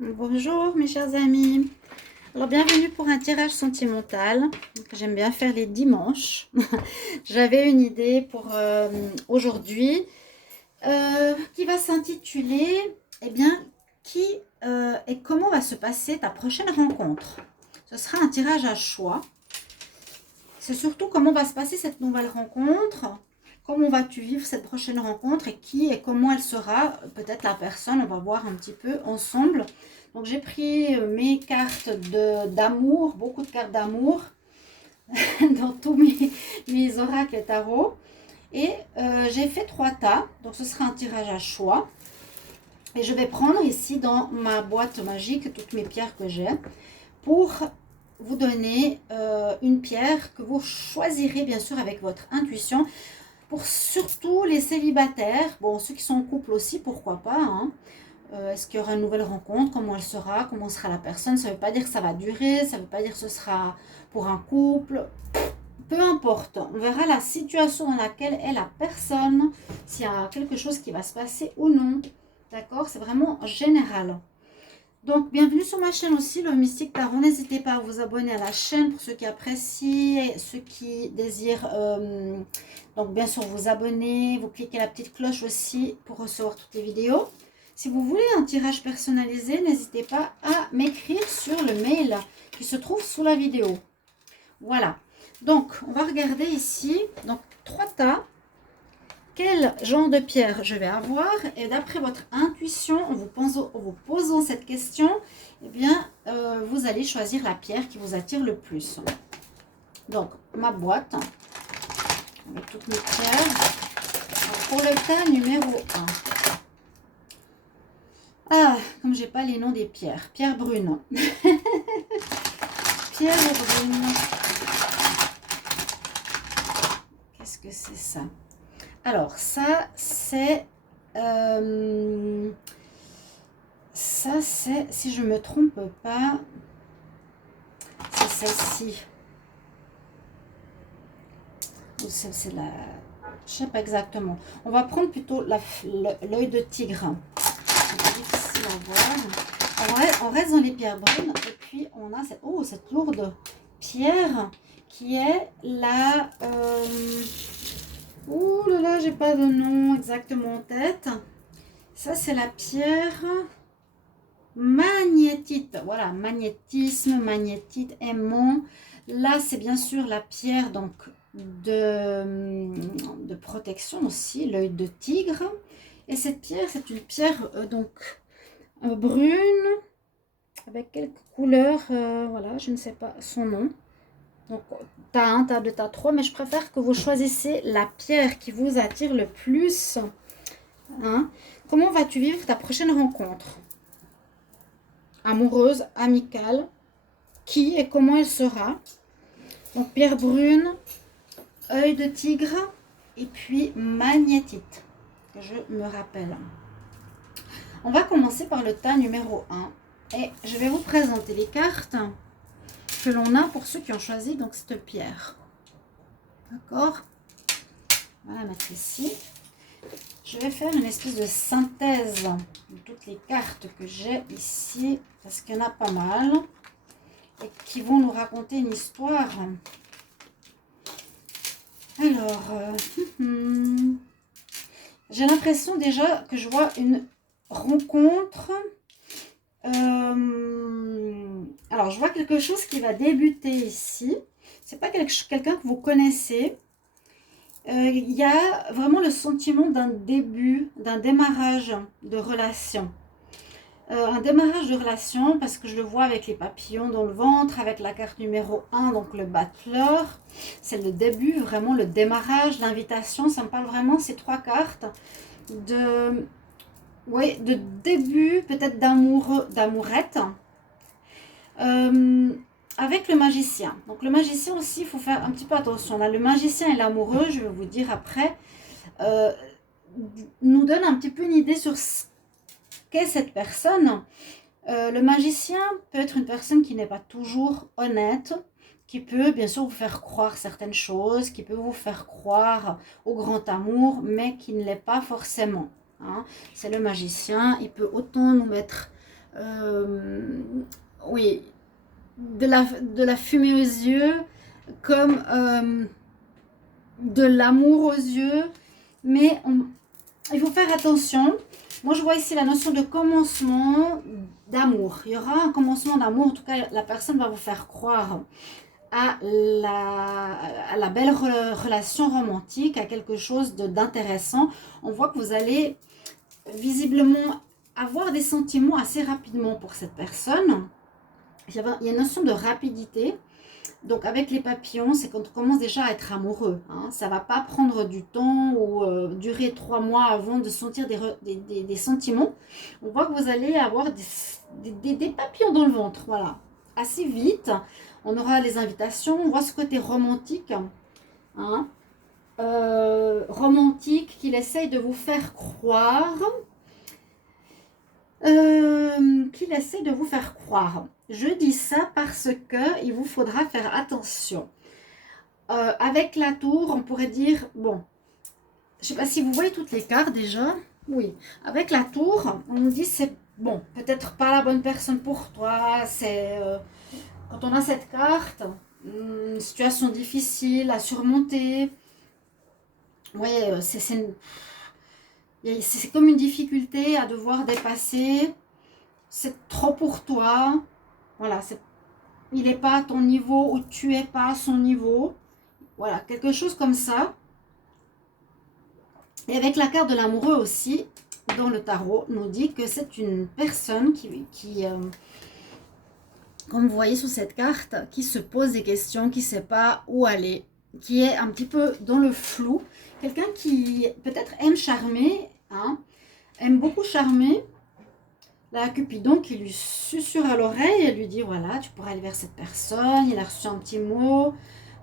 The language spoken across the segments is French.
Bonjour mes chers amis. Alors bienvenue pour un tirage sentimental. J'aime bien faire les dimanches. J'avais une idée pour aujourd'hui qui va s'intituler qui et comment va se passer ta prochaine rencontre. Ce sera un tirage à choix. C'est surtout comment va se passer cette nouvelle rencontre. Comment vas-tu vivre cette prochaine rencontre et qui et comment elle sera, peut-être la personne, on va voir un petit peu ensemble. Donc j'ai pris mes cartes d'amour, beaucoup de cartes d'amour dans tous mes oracles et tarots. Et j'ai fait 3 tas, donc ce sera un tirage à choix. Et je vais prendre ici dans ma boîte magique toutes mes pierres que j'ai pour vous donner une pierre que vous choisirez bien sûr avec votre intuition. Pour surtout les célibataires, bon ceux qui sont en couple aussi, pourquoi pas, hein. Est-ce qu'il y aura une nouvelle rencontre, comment elle sera, comment sera la personne, ça ne veut pas dire que ça va durer, ça ne veut pas dire que ce sera pour un couple, peu importe, on verra la situation dans laquelle est la personne, s'il y a quelque chose qui va se passer ou non, d'accord, c'est vraiment général. Donc, bienvenue sur ma chaîne aussi, le Mystique Tarot. N'hésitez pas à vous abonner à la chaîne pour ceux qui apprécient, et ceux qui désirent, donc bien sûr vous abonner, vous cliquez la petite cloche aussi pour recevoir toutes les vidéos. Si vous voulez un tirage personnalisé, n'hésitez pas à m'écrire sur le mail qui se trouve sous la vidéo. Voilà. Donc, on va regarder ici, donc 3 tas. Quel genre de pierre je vais avoir, et d'après votre intuition, en vous posant cette question, eh bien, vous allez choisir la pierre qui vous attire le plus. Donc, ma boîte, avec toutes mes pierres. Alors, pour le tas numéro 1. Ah, comme j'ai pas les noms des pierres. Pierre brune. Pierre brune. Qu'est-ce que c'est ça? Alors, ça, c'est... si je me trompe pas, c'est celle-ci. Ou c'est la... Je sais pas exactement. On va prendre plutôt l'œil de tigre. Difficile à voir. On reste dans les pierres brunes. Et puis, on a cette lourde pierre qui est la... ouh là là, j'ai pas de nom exactement en tête. Ça, c'est la pierre magnétite. Voilà, magnétisme, magnétite, aimant. Là, c'est bien sûr la pierre donc de protection aussi, l'œil de tigre. Et cette pierre, c'est une pierre brune avec quelques couleurs. Voilà, je ne sais pas son nom. Donc, tas 1, tas 2, tas 3, mais je préfère que vous choisissez la pierre qui vous attire le plus. Hein? Comment vas-tu vivre ta prochaine rencontre? Amoureuse, amicale, qui et comment elle sera? Donc, pierre brune, œil de tigre et puis magnétite, que je me rappelle. On va commencer par le tas numéro 1 et je vais vous présenter les cartes que l'on a pour ceux qui ont choisi donc cette pierre. D'accord? On va la mettre ici. Je vais faire une espèce de synthèse de toutes les cartes que j'ai ici, parce qu'il y en a pas mal, et qui vont nous raconter une histoire. Alors, j'ai l'impression déjà que je vois une rencontre. Alors, je vois quelque chose qui va débuter ici. C'est pas quelqu'un que vous connaissez. Il y a vraiment le sentiment d'un début, d'un démarrage de relation. Un démarrage de relation parce que je le vois avec les papillons dans le ventre, avec la carte numéro 1, donc le battleur. C'est le début, vraiment le démarrage, l'invitation. Ça me parle vraiment ces 3 cartes de début, peut-être d'amourette. Avec le magicien. Donc le magicien aussi, il faut faire un petit peu attention. Là, le magicien et l'amoureux, je vais vous dire après, nous donne un petit peu une idée sur ce qu'est cette personne. Le magicien peut être une personne qui n'est pas toujours honnête, qui peut bien sûr vous faire croire certaines choses, qui peut vous faire croire au grand amour, mais qui ne l'est pas forcément. Hein. C'est le magicien, il peut autant nous mettre oui, de la fumée aux yeux, comme de l'amour aux yeux, mais il faut faire attention. Moi, je vois ici la notion de commencement d'amour. Il y aura un commencement d'amour, en tout cas, la personne va vous faire croire à la belle relation romantique, à quelque chose d'intéressant. On voit que vous allez visiblement avoir des sentiments assez rapidement pour cette personne. Il y a une notion de rapidité. Donc avec les papillons, c'est quand on commence déjà à être amoureux. Hein. Ça ne va pas prendre du temps ou durer 3 mois avant de sentir des sentiments. On voit que vous allez avoir des papillons dans le ventre. Voilà. Assez vite, on aura les invitations. On voit ce côté romantique. Hein. Romantique qu'il essaye de vous faire croire. Qu'il essaie de vous faire croire. Je dis ça parce que il vous faudra faire attention. Avec la tour, on pourrait dire, bon, je ne sais pas si vous voyez toutes les cartes déjà. Oui, avec la tour, on nous dit c'est bon, peut-être pas la bonne personne pour toi. C'est quand on a cette carte, une situation difficile à surmonter. Oui, c'est comme une difficulté à devoir dépasser. C'est trop pour toi. Voilà, il n'est pas à ton niveau ou tu n'es pas à son niveau. Voilà, quelque chose comme ça. Et avec la carte de l'amoureux aussi, dans le tarot, nous dit que c'est une personne qui comme vous voyez sous cette carte, qui se pose des questions, qui ne sait pas où aller, qui est un petit peu dans le flou. Quelqu'un qui peut-être aime charmer, hein, aime beaucoup charmer. La Cupidon qui lui susurre à l'oreille et lui dit voilà, tu pourras aller vers cette personne. Il a reçu un petit mot.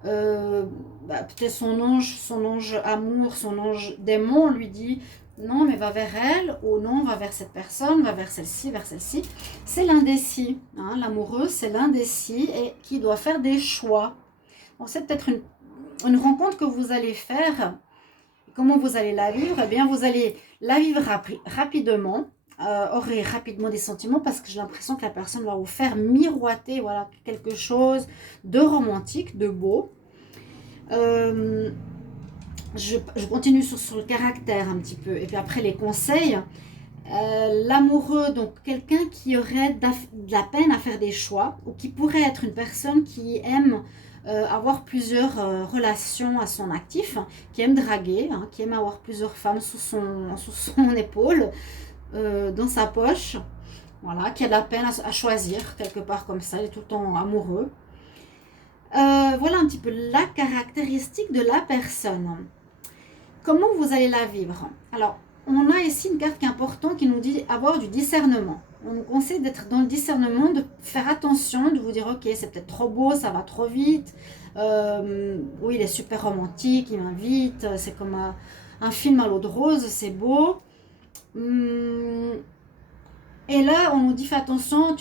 Peut-être son ange amour, son ange démon lui dit non, mais va vers elle, ou non, va vers cette personne, va vers celle-ci, vers celle-ci. C'est l'indécis. Hein, l'amoureux, c'est l'indécis et qui doit faire des choix. Bon, c'est peut-être une rencontre que vous allez faire. Comment vous allez la vivre? Eh bien, vous allez la vivre rapidement. Aurez rapidement des sentiments parce que j'ai l'impression que la personne va vous faire miroiter voilà, quelque chose de romantique, de beau. Je continue sur le caractère un petit peu et puis après les conseils. L'amoureux, donc quelqu'un qui aurait de la peine à faire des choix ou qui pourrait être une personne qui aime avoir plusieurs relations à son actif, qui aime draguer, hein, qui aime avoir plusieurs femmes sous son épaule, dans sa poche, voilà, qui a de la peine à choisir quelque part comme ça, il est tout le temps amoureux. Voilà un petit peu la caractéristique de la personne. Comment vous allez la vivre? Alors, on a ici une carte qui est importante qui nous dit avoir du discernement. On nous conseille d'être dans le discernement, de faire attention, de vous dire ok, c'est peut-être trop beau, ça va trop vite. Oui, il est super romantique, il m'invite, c'est comme un film à l'eau de rose, c'est beau. Et là, on nous dit fais attention,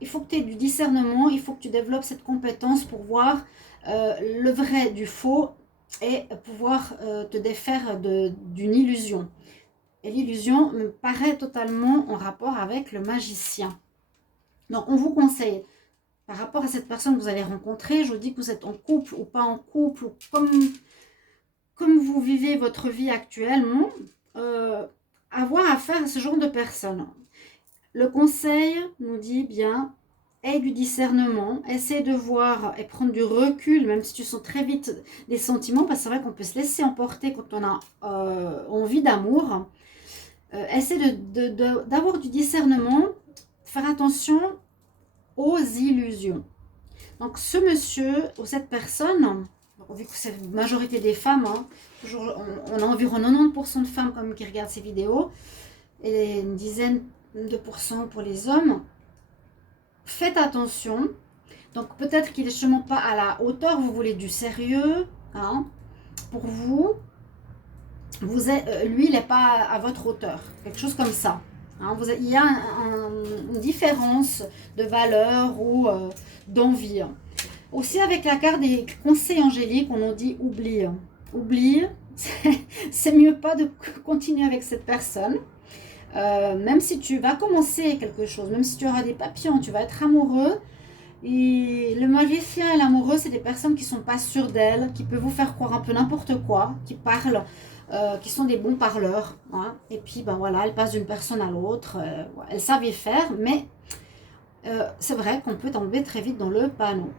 il faut que tu aies du discernement, il faut que tu développes cette compétence pour voir le vrai du faux et pouvoir te défaire d'une illusion. Et l'illusion me paraît totalement en rapport avec le magicien. Donc, on vous conseille, par rapport à cette personne que vous allez rencontrer, je vous dis que vous êtes en couple ou pas en couple, ou comme vous vivez votre vie actuellement, avoir affaire à ce genre de personnes. Le conseil nous dit bien, aie du discernement, essaie de voir et prendre du recul, même si tu sens très vite des sentiments, parce que c'est vrai qu'on peut se laisser emporter quand on a envie d'amour. Essaie d'avoir du discernement, faire attention aux illusions. Donc ce monsieur ou cette personne, vu que c'est la majorité des femmes, hein, toujours, on a environ 90% de femmes comme qui regardent ces vidéos, et une dizaine de pourcents pour les hommes. Faites attention. Donc peut-être qu'il n'est justement pas à la hauteur, vous voulez du sérieux, hein, pour vous. Lui, il n'est pas à votre hauteur, quelque chose comme ça. Hein, il y a une différence de valeur ou d'envie. Aussi avec la carte des conseils angéliques, on nous dit oublie. Oublie, c'est mieux pas de continuer avec cette personne. Même si tu vas commencer quelque chose, même si tu auras des papillons, tu vas être amoureux. Et le magicien et l'amoureux, c'est des personnes qui sont pas sûres d'elles, qui peuvent vous faire croire un peu n'importe quoi, qui parlent, qui sont des bons parleurs. Hein. Et puis, ben voilà, elles passent d'une personne à l'autre. Ouais, elles savent y faire, mais c'est vrai qu'on peut tomber très vite dans le panneau.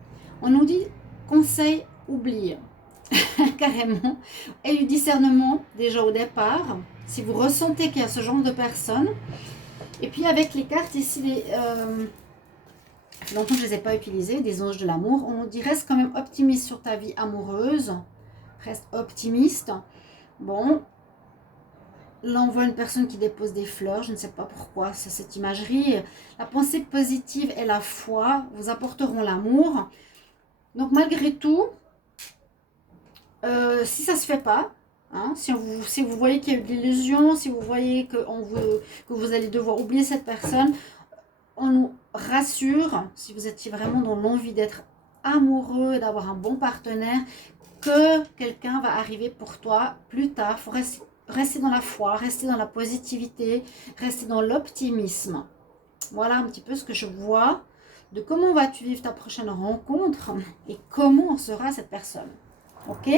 On nous dit conseil, oublie. Carrément. Et du discernement, déjà au départ, si vous ressentez qu'il y a ce genre de personnes. Et puis avec les cartes ici, longtemps je ne les ai pas utilisées, des anges de l'amour, on dit reste quand même optimiste sur ta vie amoureuse. Reste optimiste. Bon, là on voit une personne qui dépose des fleurs, je ne sais pas pourquoi, c'est cette imagerie. La pensée positive et la foi vous apporteront l'amour. Donc malgré tout, si ça ne se fait pas, hein, si vous voyez qu'il y a eu de l'illusion, si vous voyez que vous allez devoir oublier cette personne, on nous rassure, si vous étiez vraiment dans l'envie d'être amoureux, d'avoir un bon partenaire, que quelqu'un va arriver pour toi plus tard. Il faut rester dans la foi, rester dans la positivité, rester dans l'optimisme. Voilà un petit peu ce que je vois de comment vas-tu vivre ta prochaine rencontre et comment sera cette personne. Ok?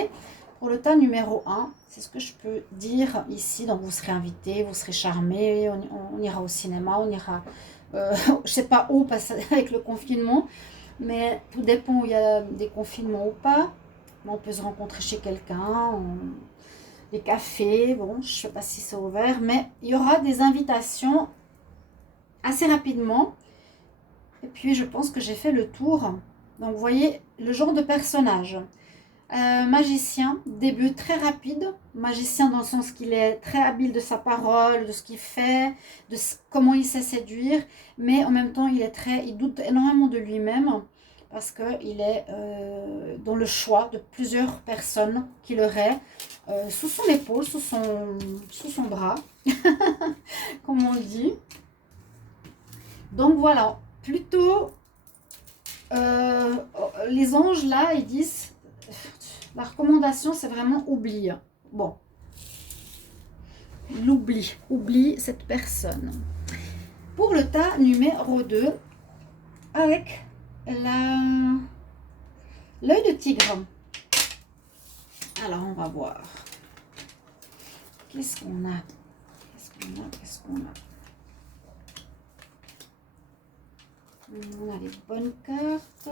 Pour le tas numéro 1, c'est ce que je peux dire ici. Donc vous serez invité, vous serez charmé, on ira au cinéma, on ira, je ne sais pas où, parce avec le confinement, mais tout dépend où il y a des confinements ou pas. On peut se rencontrer chez quelqu'un, les cafés, bon, je ne sais pas si c'est ouvert, mais il y aura des invitations assez rapidement. Et puis je pense que j'ai fait le tour. Donc vous voyez le genre de personnage. Magicien, début très rapide. Magicien dans le sens qu'il est très habile de sa parole, de ce qu'il fait, comment il sait séduire. Mais en même temps, il doute énormément de lui-même parce qu'il est dans le choix de plusieurs personnes qu'il aurait sous son épaule, sous son bras, comme on dit. Donc voilà, plutôt les anges là, ils disent... La recommandation, c'est vraiment oublie. Bon, oublie cette personne. Pour le tas numéro 2, avec l'œil de tigre. Alors, on va voir. Qu'est-ce qu'on a? On a les bonnes cartes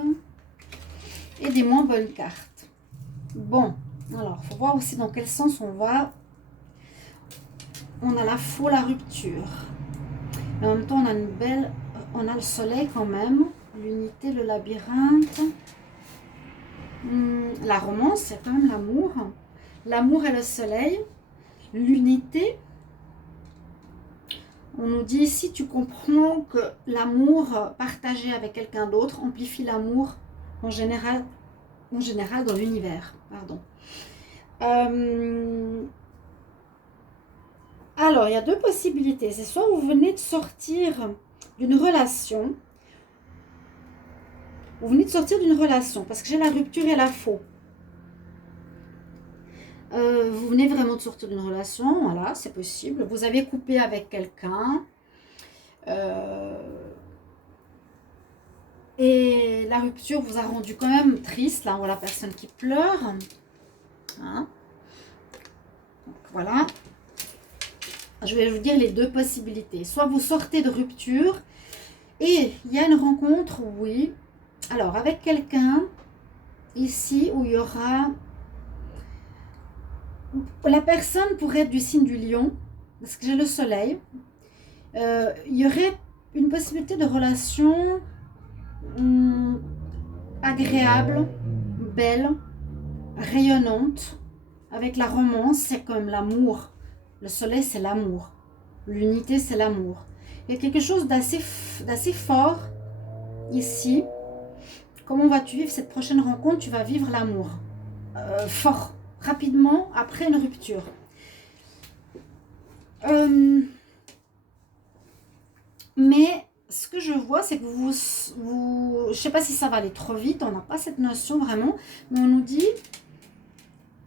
et des moins bonnes cartes. Bon, alors, il faut voir aussi dans quel sens on va. On a la faux, la rupture. Mais en même temps, on a le soleil quand même. L'unité, le labyrinthe. La romance, c'est quand même l'amour. L'amour et le soleil. L'unité. On nous dit ici, tu comprends que l'amour partagé avec quelqu'un d'autre amplifie l'amour en général dans l'univers. Pardon. Alors, il y a deux possibilités. C'est soit vous venez de sortir d'une relation. Parce que j'ai la rupture et la faux. Vous venez vraiment de sortir d'une relation, voilà, c'est possible. Vous avez coupé avec quelqu'un. Et la rupture vous a rendu quand même triste. Là, on voit la personne qui pleure. Hein? Donc, voilà. Je vais vous dire les deux possibilités. Soit vous sortez de rupture et il y a une rencontre, oui. Alors, avec quelqu'un, ici, où il y aura... La personne pourrait être du signe du lion, parce que j'ai le soleil. Il y aurait une possibilité de relation agréable, belle, rayonnante. Avec la romance, c'est comme l'amour. Le soleil, c'est l'amour. L'unité, c'est l'amour. Il y a quelque chose d'assez fort ici. Comment vas-tu vivre cette prochaine rencontre? Tu vas vivre l'amour. Fort, rapidement, après une rupture. Mais ce que je vois, c'est que je ne sais pas si ça va aller trop vite, on n'a pas cette notion vraiment, mais on nous dit...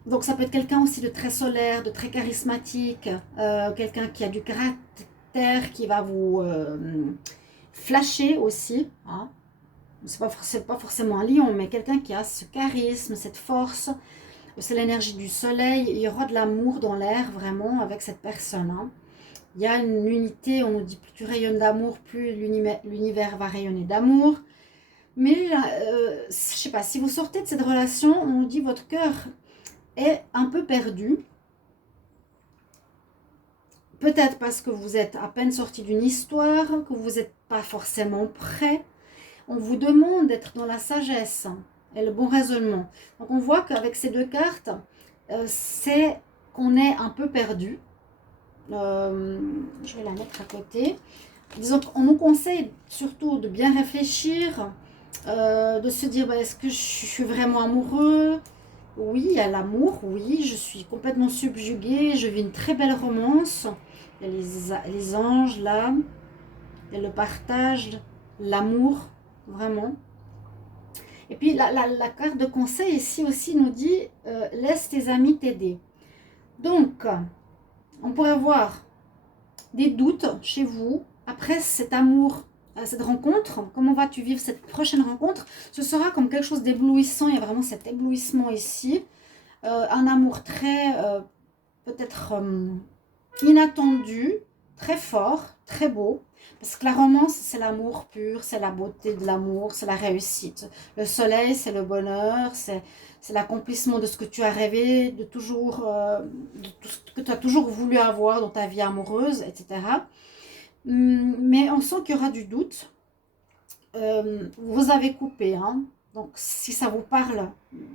Donc ça peut être quelqu'un aussi de très solaire, de très charismatique, quelqu'un qui a du caractère qui va vous flasher aussi. Hein. C'est pas forcément un lion, mais quelqu'un qui a ce charisme, cette force. C'est l'énergie du soleil. Il y aura de l'amour dans l'air, vraiment, avec cette personne. Hein. Il y a une unité, on nous dit plus tu rayonnes d'amour, plus l'univers va rayonner d'amour. Mais, je sais pas, si vous sortez de cette relation, on nous dit votre cœur est un peu perdu. Peut-être parce que vous êtes à peine sorti d'une histoire, que vous n'êtes pas forcément prêt. On vous demande d'être dans la sagesse et le bon raisonnement. Donc on voit qu'avec ces deux cartes, c'est qu'on est un peu perdu. Je vais la mettre à côté. Disons qu'on nous conseille surtout de bien réfléchir, de se dire est-ce que je suis vraiment amoureux? Oui, il y a l'amour, oui, je suis complètement subjuguée, je vis une très belle romance. Il y a les anges là, il y a le partage, l'amour, vraiment. Et puis la carte de conseil ici aussi nous dit laisse tes amis t'aider. Donc, on pourrait voir des doutes chez vous après cet amour, cette rencontre. Comment vas-tu vivre cette prochaine rencontre? Ce sera comme quelque chose d'éblouissant. Il y a vraiment cet éblouissement ici. Un amour très, peut-être inattendu, très fort, très beau. Parce que la romance, c'est l'amour pur, c'est la beauté de l'amour, c'est la réussite. Le soleil, c'est le bonheur, c'est l'accomplissement de ce que tu as rêvé, de tout ce que tu as toujours voulu avoir dans ta vie amoureuse, etc. Mais on sent qu'il y aura du doute. Vous avez coupé, hein. Donc si ça vous parle,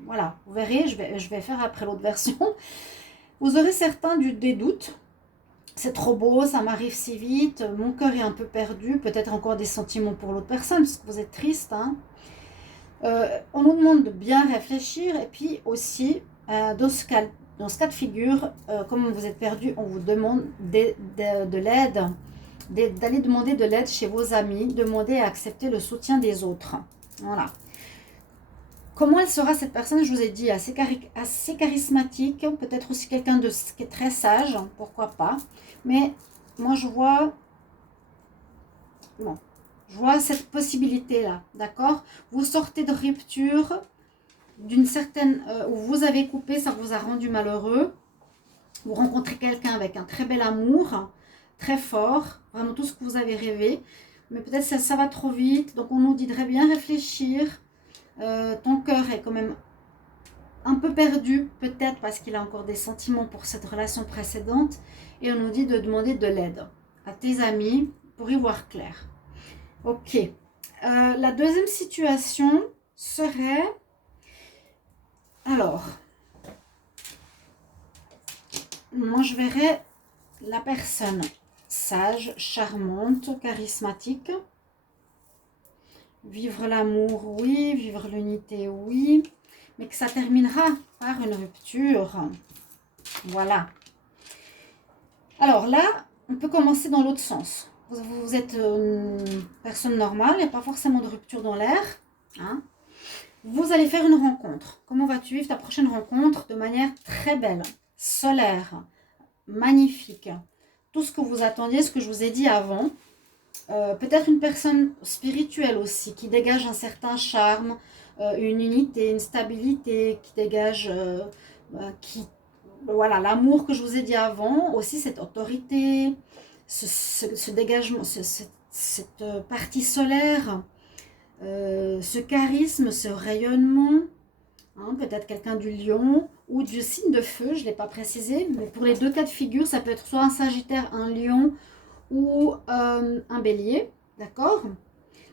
voilà, vous verrez, je vais faire après l'autre version. Vous aurez certains des doutes. C'est trop beau, ça m'arrive si vite, mon cœur est un peu perdu, peut-être encore des sentiments pour l'autre personne, parce que vous êtes triste. Hein. On nous demande de bien réfléchir, et puis aussi, dans ce cas de figure, comme vous êtes perdu, on vous demande de l'aide, d'aller demander de l'aide chez vos amis, demander à accepter le soutien des autres. Voilà. Comment elle sera cette personne? Je vous ai dit, assez charismatique, peut-être aussi quelqu'un qui est très sage, pourquoi pas. Mais moi je vois cette possibilité-là, d'accord? Vous sortez de rupture, d'une certaine, où vous avez coupé, ça vous a rendu malheureux. Vous rencontrez quelqu'un avec un très bel amour, très fort, vraiment tout ce que vous avez rêvé. Mais peut-être ça va trop vite, donc on nous dit de bien réfléchir. Ton cœur est quand même un peu perdu, peut-être parce qu'il a encore des sentiments pour cette relation précédente, et on nous dit de demander de l'aide à tes amis pour y voir clair. Ok. La deuxième situation serait, alors, moi je verrais la personne sage, charmante, charismatique. Vivre l'amour, oui. Vivre l'unité, oui. Mais que ça terminera par une rupture. Voilà. Alors là, on peut commencer dans l'autre sens. Vous êtes une personne normale, il n'y a pas forcément de rupture dans l'air. Hein. Vous allez faire une rencontre. Comment vas-tu vivre ta prochaine rencontre? De manière très belle, solaire, magnifique. Tout ce que vous attendiez, ce que je vous ai dit avant. Peut-être une personne spirituelle aussi, qui dégage un certain charme, une unité, une stabilité, qui dégage, voilà, l'amour que je vous ai dit avant, aussi cette autorité, ce dégagement, cette partie solaire, ce charisme, ce rayonnement, hein, peut-être quelqu'un du lion ou du signe de feu, je ne l'ai pas précisé, mais pour les deux cas de figure, ça peut être soit un sagittaire, un lion, ou un bélier, d'accord?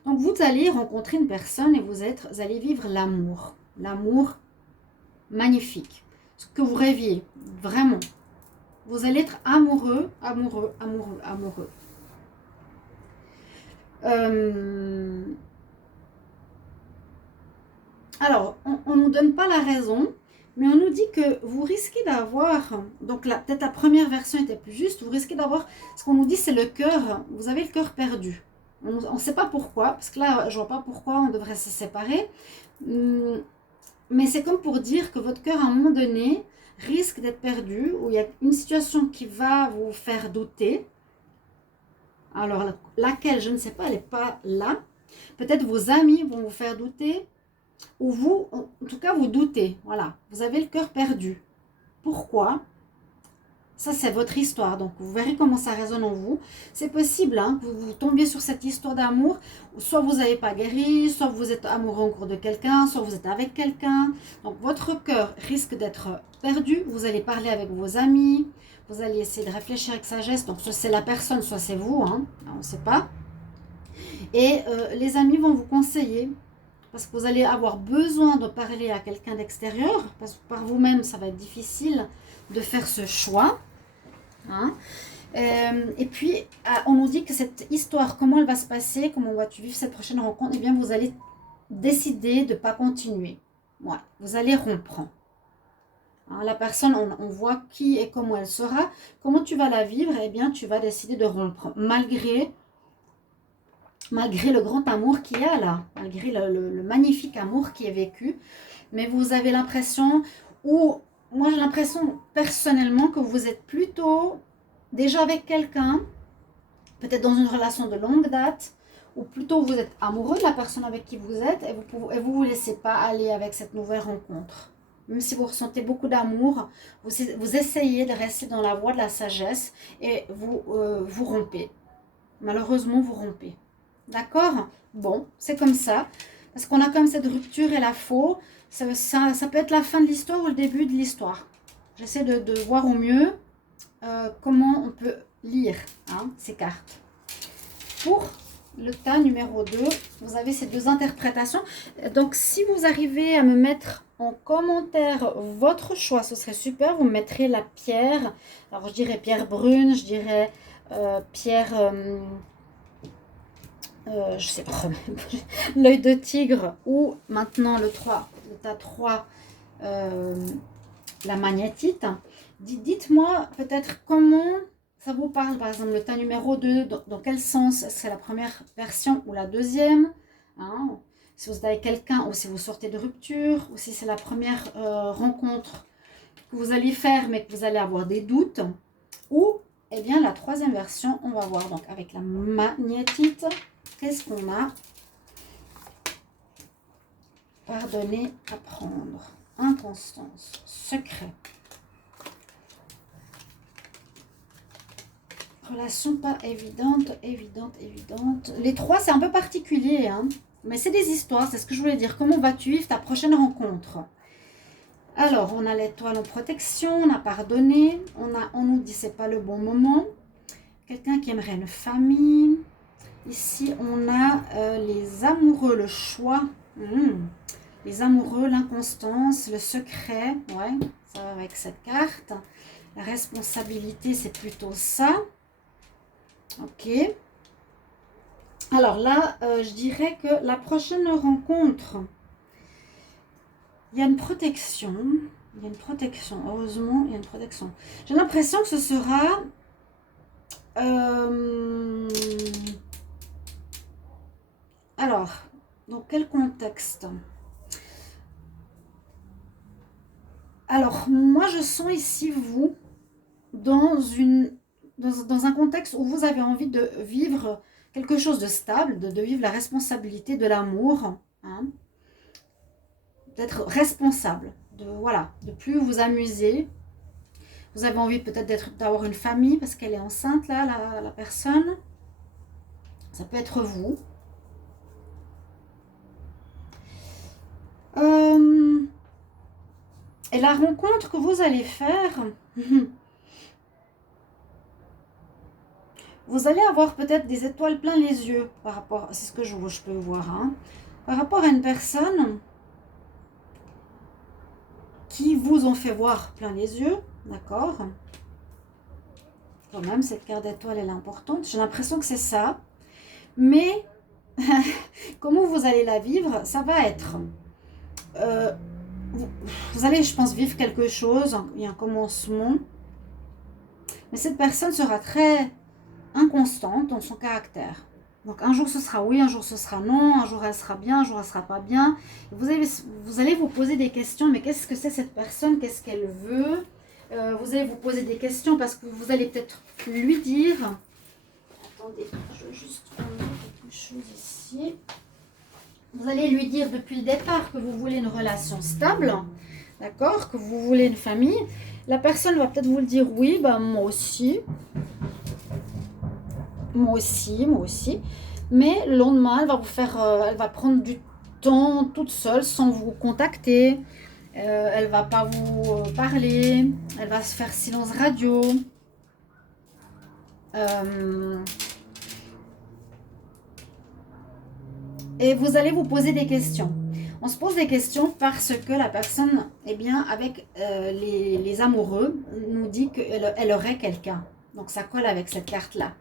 Donc vous allez rencontrer une personne et vous allez vivre l'amour magnifique, ce que vous rêviez, vraiment. Vous allez être amoureux, amoureux, amoureux, amoureux. Alors, on ne nous donne pas la raison, mais on nous dit que vous risquez d'avoir, donc peut-être la première version était plus juste, vous risquez d'avoir, ce qu'on nous dit c'est le cœur, vous avez le cœur perdu. On ne sait pas pourquoi, parce que là je ne vois pas pourquoi on devrait se séparer, mais c'est comme pour dire que votre cœur à un moment donné risque d'être perdu, où il y a une situation qui va vous faire douter, Alors, laquelle, je ne sais pas, elle n'est pas là. Peut-être vos amis vont vous faire douter. Ou vous, en tout cas, vous doutez. Voilà, vous avez le cœur perdu. Pourquoi? Ça, c'est votre histoire. Donc, vous verrez comment ça résonne en vous. C'est possible hein, que vous tombiez sur cette histoire d'amour. Soit vous n'avez pas guéri, soit vous êtes amoureux en cours de quelqu'un, soit vous êtes avec quelqu'un. Donc, votre cœur risque d'être perdu. Vous allez parler avec vos amis. Vous allez essayer de réfléchir avec sagesse. Donc, soit c'est la personne, soit c'est vous. Hein, on ne sait pas. Et les amis vont vous conseiller. Parce que vous allez avoir besoin de parler à quelqu'un d'extérieur. Parce que par vous-même, ça va être difficile de faire ce choix. Hein. Et puis, on nous dit que cette histoire, comment elle va se passer, comment vas-tu vivre cette prochaine rencontre, eh bien, vous allez décider de ne pas continuer. Ouais, vous allez rompre. Hein, la personne, on voit qui et comment elle sera. Comment tu vas la vivre, eh bien, tu vas décider de rompre. Malgré le grand amour qu'il y a là, malgré le magnifique amour qui est vécu. Mais vous avez l'impression, ou moi j'ai l'impression personnellement que vous êtes plutôt déjà avec quelqu'un, peut-être dans une relation de longue date, ou plutôt vous êtes amoureux de la personne avec qui vous êtes et vous laissez pas aller avec cette nouvelle rencontre. Même si vous ressentez beaucoup d'amour, vous essayez de rester dans la voie de la sagesse et vous rompez. Malheureusement, vous rompez. D'accord? Bon, c'est comme ça. Parce qu'on a comme cette rupture et la faux. Ça peut être la fin de l'histoire ou le début de l'histoire. J'essaie de voir au mieux comment on peut lire hein, ces cartes. Pour le tas numéro 2, vous avez ces deux interprétations. Donc, si vous arrivez à me mettre en commentaire votre choix, ce serait super. Vous me mettrez la pierre. Alors, je dirais pierre brune, je dirais pierre... je sais pas, l'œil de tigre ou maintenant le tas 3, la magnétite. Dites-moi peut-être comment ça vous parle, par exemple le tas numéro 2, dans quel sens, c'est la première version ou la deuxième hein, si vous êtes avec quelqu'un ou si vous sortez de rupture ou si c'est la première rencontre que vous allez faire mais que vous allez avoir des doutes ou eh bien la troisième version, on va voir donc avec la magnétite. Qu'est-ce qu'on a? Pardonner, apprendre. Inconstance. Secret. Relation pas évidente. Les trois, c'est un peu particulier. Hein, mais c'est des histoires, c'est ce que je voulais dire. Comment vas-tu vivre ta prochaine rencontre? Alors, on a l'étoile en protection, on a pardonné. On nous dit c'est pas le bon moment. Quelqu'un qui aimerait une famille. Ici, on a les amoureux, le choix. Les amoureux, l'inconstance, le secret. Ouais, ça va avec cette carte. La responsabilité, c'est plutôt ça. Ok. Alors là, je dirais que la prochaine rencontre, il y a une protection. Il y a une protection. Heureusement, il y a une protection. J'ai l'impression que ce sera... Alors, dans quel contexte? Alors, moi, je sens ici, vous, dans un contexte où vous avez envie de vivre quelque chose de stable, de vivre la responsabilité de l'amour, hein, d'être responsable, de plus vous amuser. Vous avez envie peut-être d'avoir une famille parce qu'elle est enceinte, là, la personne. Ça peut être vous. Et la rencontre que vous allez faire, vous allez avoir peut-être des étoiles plein les yeux par rapport, c'est ce que je peux voir, hein, par rapport à une personne qui vous ont fait voir plein les yeux, d'accord? Quand même, cette carte d'étoile, elle est importante. J'ai l'impression que c'est ça. Mais, comment vous allez la vivre, ça va être... vous allez, je pense, vivre quelque chose, il y a un commencement. Mais cette personne sera très inconstante dans son caractère. Donc un jour ce sera oui, un jour ce sera non, un jour elle sera bien, un jour elle sera pas bien. Vous allez vous poser des questions, mais qu'est-ce que c'est cette personne, qu'est-ce qu'elle veut? Vous allez vous poser des questions parce que vous allez peut-être lui dire... attendez, je vais juste prendre quelque chose ici. Vous allez lui dire depuis le départ que vous voulez une relation stable, d'accord, que vous voulez une famille. La personne va peut-être vous le dire, oui, bah moi aussi. Moi aussi, moi aussi. Mais le lendemain, elle va vous faire, elle va prendre du temps toute seule sans vous contacter. Elle va pas vous parler. Elle va se faire silence radio. Et vous allez vous poser des questions. On se pose des questions parce que la personne, eh bien, avec les amoureux, nous dit qu'elle aurait quelqu'un. Donc ça colle avec cette carte-là.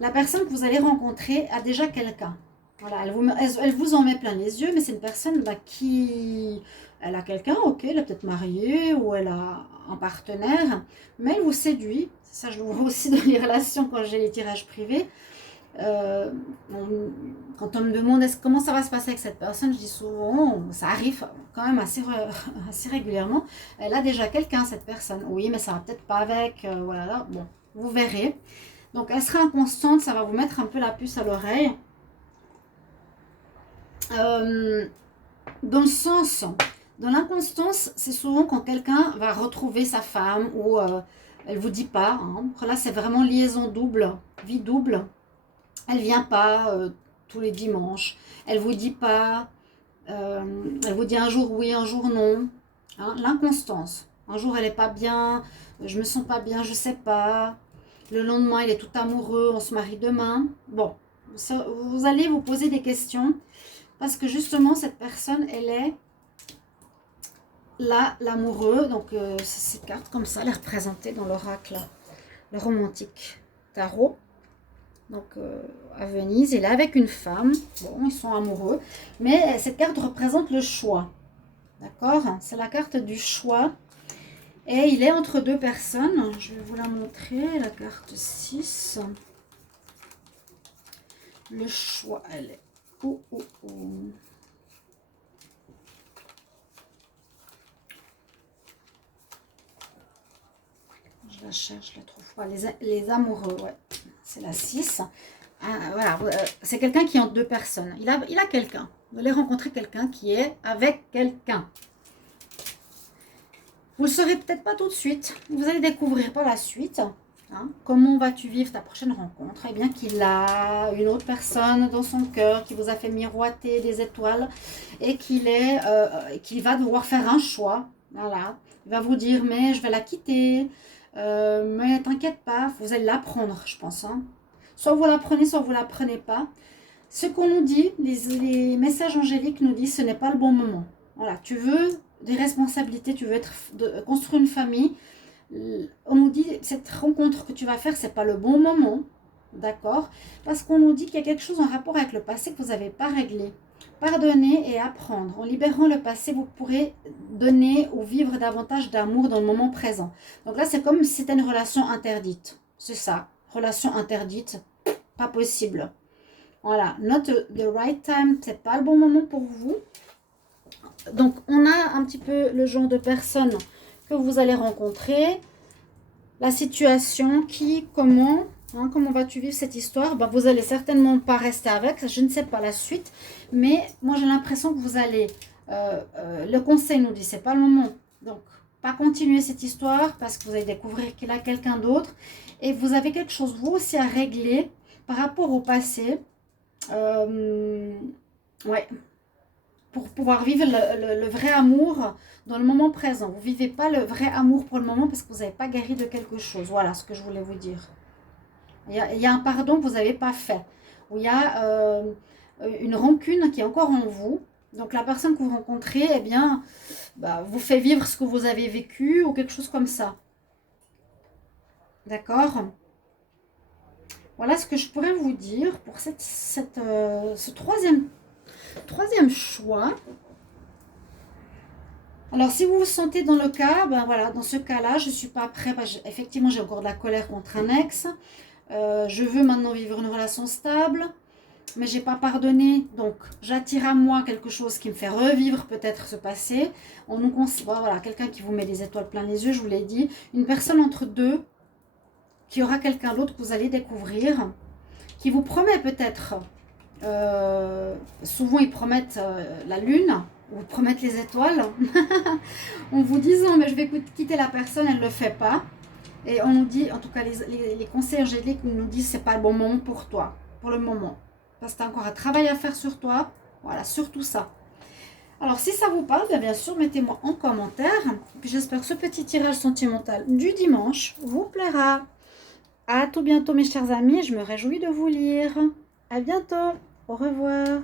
La personne que vous allez rencontrer a déjà quelqu'un. Voilà, elle vous en met plein les yeux, mais c'est une personne qui... Elle a quelqu'un, ok, elle est peut-être mariée ou elle a un partenaire, mais elle vous séduit. Ça, je le vois aussi dans les relations quand j'ai les tirages privés. Quand on me demande comment ça va se passer avec cette personne, je dis souvent, ça arrive quand même assez régulièrement. Elle a déjà quelqu'un, cette personne. Oui, mais ça va peut-être pas avec, voilà, bon, vous verrez. Donc, elle sera inconstante, ça va vous mettre un peu la puce à l'oreille. Dans le sens, dans l'inconstance, c'est souvent quand quelqu'un va retrouver sa femme ou elle vous dit pas. Hein. Là, c'est vraiment liaison double, vie double. Elle vient pas tous les dimanches. Elle vous dit pas. Elle vous dit un jour oui, un jour non. Hein, l'inconstance. Un jour, elle est pas bien. Je me sens pas bien, je sais pas. Le lendemain, il est tout amoureux, on se marie demain. Bon, vous allez vous poser des questions parce que justement, cette personne, elle est là, l'amoureux. Donc, cette carte comme ça, elle est représentée dans l'oracle, le romantique tarot. Donc, à Venise, il est avec une femme. Bon, ils sont amoureux. Mais cette carte représente le choix. D'accord? C'est la carte du choix. Et il est entre deux personnes. Je vais vous la montrer. La carte 6. Le choix, elle est... Oh. Je la cherche, je la trouve pas. Les amoureux, ouais. C'est la 6. Voilà, c'est quelqu'un qui est entre deux personnes. Il a quelqu'un. Vous allez rencontrer quelqu'un qui est avec quelqu'un. Vous ne le saurez peut-être pas tout de suite. Vous allez découvrir par la suite. Hein, comment vas-tu vivre ta prochaine rencontre? Eh bien, qu'il a une autre personne dans son cœur qui vous a fait miroiter des étoiles et qu'il va devoir faire un choix. Voilà. Il va vous dire, mais je vais la quitter. Mais t'inquiète pas, vous allez l'apprendre, je pense. Hein. Soit vous la prenez, soit vous la prenez pas. Ce qu'on nous dit, les messages angéliques nous disent, ce n'est pas le bon moment. Voilà, tu veux des responsabilités, tu veux construire une famille. On nous dit, cette rencontre que tu vas faire, c'est pas le bon moment. D'accord? Parce qu'on nous dit qu'il y a quelque chose en rapport avec le passé que vous n'avez pas réglé. Pardonner et apprendre. En libérant le passé, vous pourrez donner ou vivre davantage d'amour dans le moment présent. Donc là, c'est comme si c'était une relation interdite. C'est ça. Relation interdite, pas possible. Voilà. Not the right time, c'est pas le bon moment pour vous. Donc, on a un petit peu le genre de personne que vous allez rencontrer. La situation, qui, comment... Hein, comment vas-tu vivre cette histoire? Ben, vous allez certainement pas rester avec, je ne sais pas la suite, mais moi j'ai l'impression que vous allez, le conseil nous dit, c'est pas le moment, donc pas continuer cette histoire parce que vous allez découvrir qu'il a quelqu'un d'autre et vous avez quelque chose vous aussi à régler par rapport au passé, ouais, pour pouvoir vivre le vrai amour dans le moment présent. Vous ne vivez pas le vrai amour pour le moment parce que vous n'avez pas guéri de quelque chose, voilà ce que je voulais vous dire. Il y a un pardon que vous n'avez pas fait. Ou il y a une rancune qui est encore en vous. Donc la personne que vous rencontrez, eh bien, bah, vous fait vivre ce que vous avez vécu ou quelque chose comme ça. D'accord? Voilà ce que je pourrais vous dire pour ce troisième choix. Alors, si vous vous sentez dans le cas, ben voilà, dans ce cas-là, je ne suis pas prêt. Effectivement, j'ai encore de la colère contre un ex. Je veux maintenant vivre une relation stable, mais j'ai pas pardonné. Donc, j'attire à moi quelque chose qui me fait revivre peut-être ce passé. On nous voilà, quelqu'un qui vous met des étoiles plein les yeux, je vous l'ai dit. Une personne entre deux qu'il y aura quelqu'un d'autre que vous allez découvrir, qui vous promet peut-être, souvent ils promettent la lune, ou promettent les étoiles, en vous disant mais je vais quitter la personne, elle ne le fait pas. Et on nous dit, en tout cas les conseils angéliques nous disent c'est pas le bon moment pour toi, pour le moment. Parce que tu as encore un travail à faire sur toi, voilà, surtout ça. Alors si ça vous parle, bien sûr, mettez-moi en commentaire. Puis j'espère que ce petit tirage sentimental du dimanche vous plaira. À tout bientôt mes chers amis, je me réjouis de vous lire. À bientôt, au revoir.